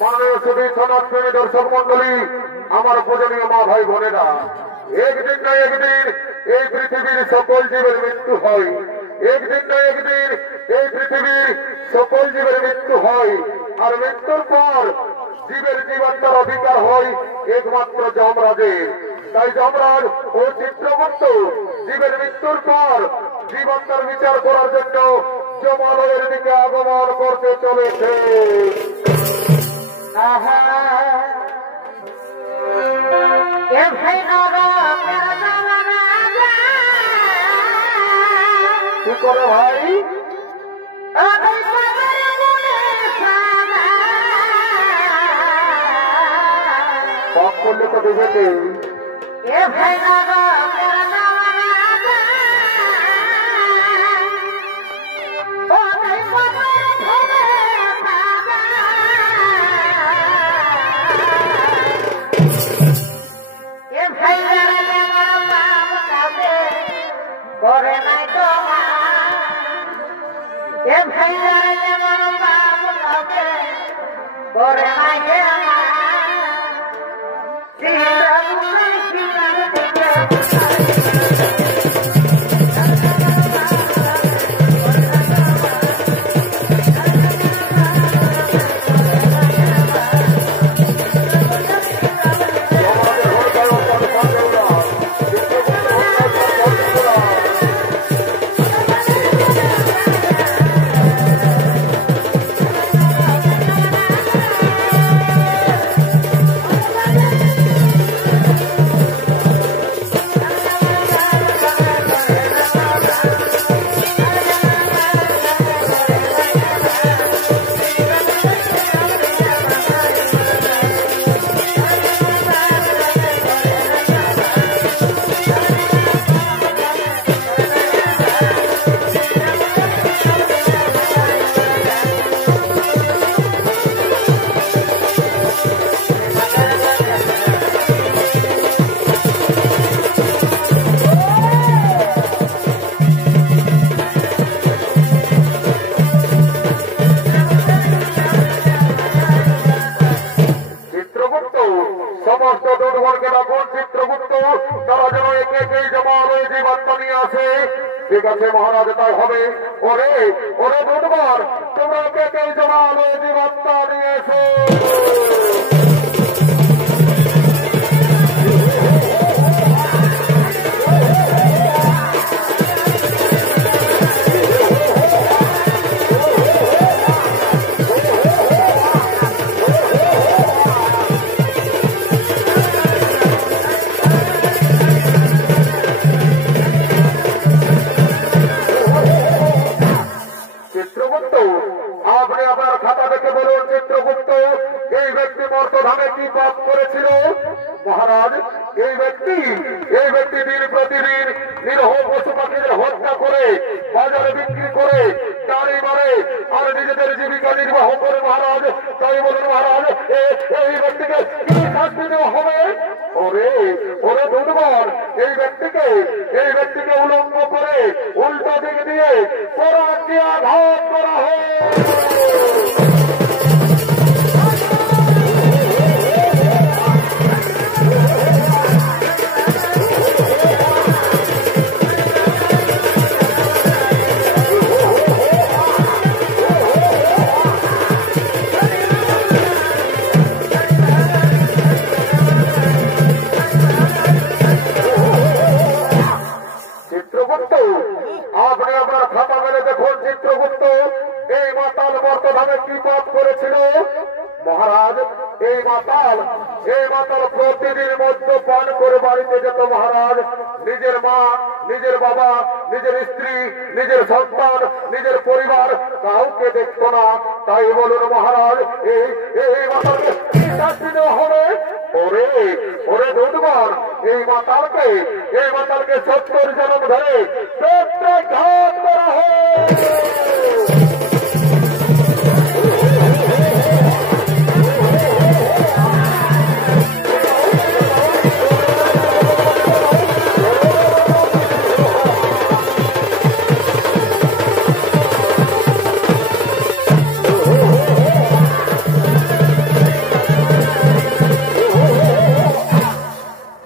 মাননীয় সুধী সমাজ প্রেমী দর্শক মন্ডলী আমার পূজনীয় মা ভাই বোনেরা একদিন না একদিন এই পৃথিবীর সকল জীবের মৃত্যু হয় একদিন না একদিন এই পৃথিবীর সকল জীবের মৃত্যু হয় আর মৃত্যুর পর জীবের জীবাত্মার অধিকার হয় একমাত্র যমরাজের তাই যমরাজ ও চিত্রগুপ্ত জীবের মৃত্যুর পর জীবাত্মার বিচার করার জন্য যমালয়ের দিকে আগমন করতে চলেছে কি করে ভাই সব করলে তো দেখেছে করে নাই তো এ ভাইয়া আমার বাপ হবে করে নাই কেই জমালয় জীবাত্মা নিয়ে আসে। ঠিক আছে মহারাজ, তাই হবে। ওরে ওরে বুধবার, তোমরা কে কেই জমালয় জীবাত্মা নিয়ে এসো। চিত্রগুপ্ত, আপনি আপনার খাতা দেখে বলুন চিত্রগুপ্ত, এই ব্যক্তি মর্তধামে কি পাপ করেছিল? মহারাজ, এই ব্যক্তি দিন প্রতিদিন নিরহ পশু পাখিদের হত্যা করে বাজারে বিক্রি করে গাড়ি মারে আর নিজেদের জীবিকা নির্বাহ করে মহারাজ। তাই বলুন মহারাজ, এই ব্যক্তিকে কি শাস্তি দেওয়া হবে? ওরে ওরে বুধবার, এই ব্যক্তিকে উলঙ্গ করে উল্টো দিক দিয়ে পরাগ দিয়ে আঘাত করা হয়। চিত্রগুপ্ত, আপনি আপনার খাতা মেলে দেখুন চিত্রগুপ্ত, এই মাতাল মর্তধামে কি পাপ করেছিল? মহারাজ, এই মাতাল প্রতিদিন মদ্যপান করে বাড়িতে যেত মহারাজ। নিজের মা, নিজের বাবা, নিজের স্ত্রী, নিজের সন্তান, নিজের পরিবার কাউকে দেখতো না। তাই বলুন মহারাজ, এই মাতালকে কি শাস্তি দেওয়া হবে? ওরে ওরে বুধবার, এই মাতালকে 70 জনম ধরে পেট্রাঘাত করা হয়।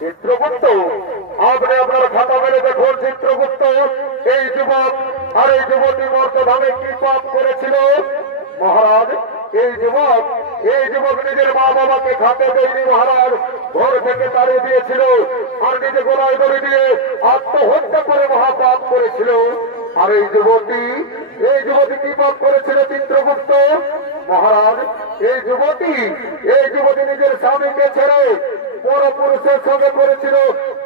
চিত্রগুপ্ত, আপনি আপনার খাতা মেলে দেখুন চিত্রগুপ্ত, এই যুবক আর এই যুবতী মর্তধামে কি পাপ করেছিল? মহারাজ, এই যুবক নিজের মা বাবাকে খাতে দেয়নি মহারাজ, ঘর থেকে তাড়িয়ে দিয়েছিল আর নিজে গলায় দড়ি দিয়ে আত্মহত্যা করে মহাপাপ করেছিল। আর এই যুবতী কি পাপ করেছিল চিত্রগুপ্ত? মহারাজ, এই যুবতী নিজের স্বামীকে ছেড়ে পর পুরুষের সঙ্গে করেছিল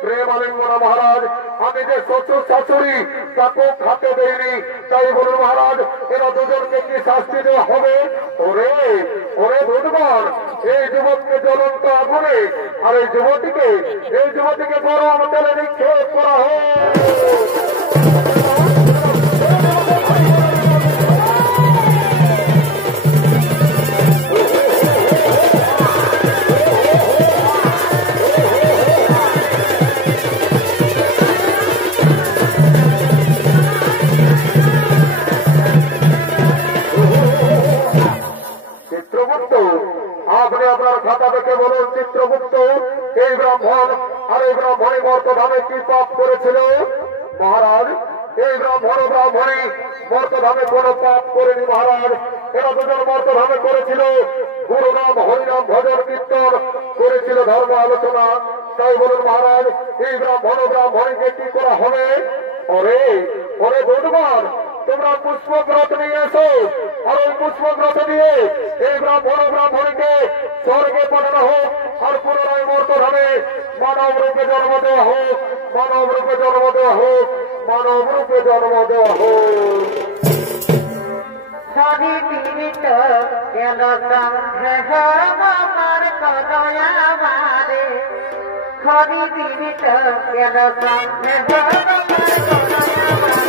প্রেম আলিঙ্গন মহারাজ। আমি যে শ্বশুর শাশুড়ি তাকে খাতে দেয়নি। তাই বলুন মহারাজ, এরা দুজনকে কি শাস্তি দেওয়া হবে? ওরে ওরে বুধবার, এই যুবককে জ্বলন্ত আগুনে আর এই যুবতীকে গরম তেলে নিক্ষেপ করা হয়। চিত্রগুপ্ত, আপনি আপনার খাতা দেখে বলুন চিত্রগুপ্ত, এই ব্রাহ্মণ আর এই ব্রাহ্মণী মর্তধামে কি পাপ করেছিল? মহারাজ, এই ব্রাহ্মণী মর্তধামে কোন পাপ করেনি মহারাজ। এরা দুজন মর্তধামে করেছিল গুরুনাম হরিনাম ভজন কীর্তন, করেছিল ধর্ম আলোচনা। তাই বলুন মহারাজ, এই ব্রাহ্মণীকে কি করা হবে? ওরে ওরে বুধবার, তোমরা পুষ্পগ্রত নিয়ে এসো আর ওই পুষ্পগ্রত দিয়ে এই ব্রাহ্মণীকে স্বর্গে পাঠানো হোক আর পুনরায় মর্তধামে মানব রূপে জন্ম দেওয়া হোক। সবই পীড়িত কেন সংগ্রহ আমার কদয়া মারে, সবই পীড়িত কেন সংগ্রহ আমার কদয়া মারে।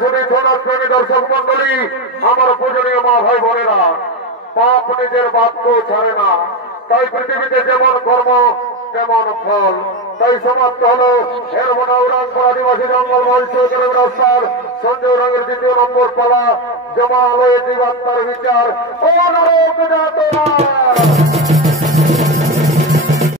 শুধু সোনাপ্রেমী দর্শক মন্ডলী, আমার পূজনীয় মা ভাই বোনেরা, পাপ নিজের বাক্য ছাড়ে না। তাই পৃথিবীতে যেমন কর্ম তেমন ফল। তাই সমাপ্ত হলো হেরমোনা উড়ানপুর আদিবাসী জঙ্গল মঞ্চ রাস্তার সঞ্জয় রঙের 2য় নম্বর পালা, জমা আলোয় জীবাত্মার বিচার ও নরক যাতনা।